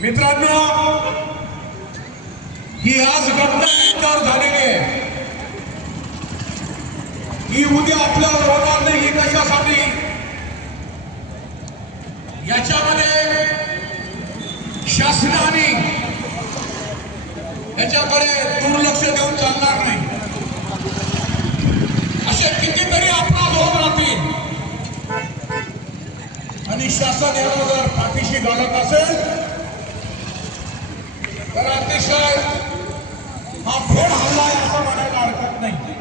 मित्रांनो ही आज घटना झालेली आहे ही उद्या आपल्याला होणार नाही ही कशासाठी? याच्यामध्ये शासनाने याच्याकडे दुर्लक्ष देऊन चालणार नाही. असे कितीतरी अपराध होत राहतील. आणि शासन याबरोबर पाठीशी घालत असेल तर अतिशय हा फेड हल्ला आहे असं म्हणायला हरकत नाही.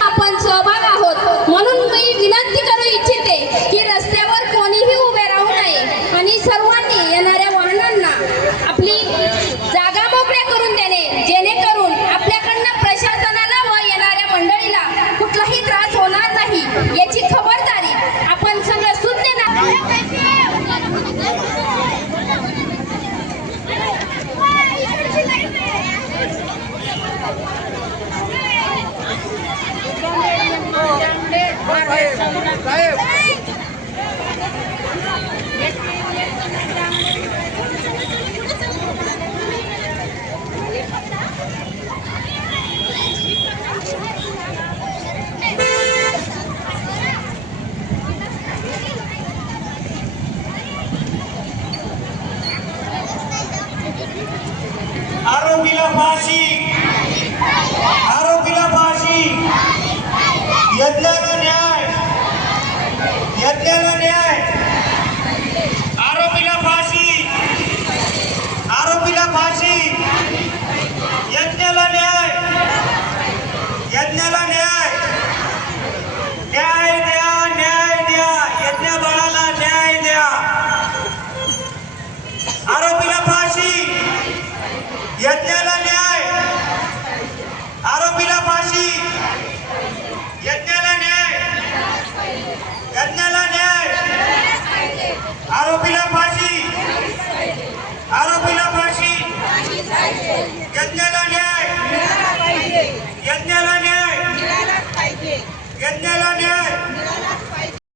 आपण सहभाग आहोत. म्हणून मी विनंती करू इच्छिते की रस्त्यावर कोणीही उभे राहू नये. आणि सर्वांनी आरोपीला फाशी यज्ञाला न्याय. न्याय द्या न्याय द्या. यज्ञ बाळाला न्याय द्या. आरोपीला फाशी. यज्ञ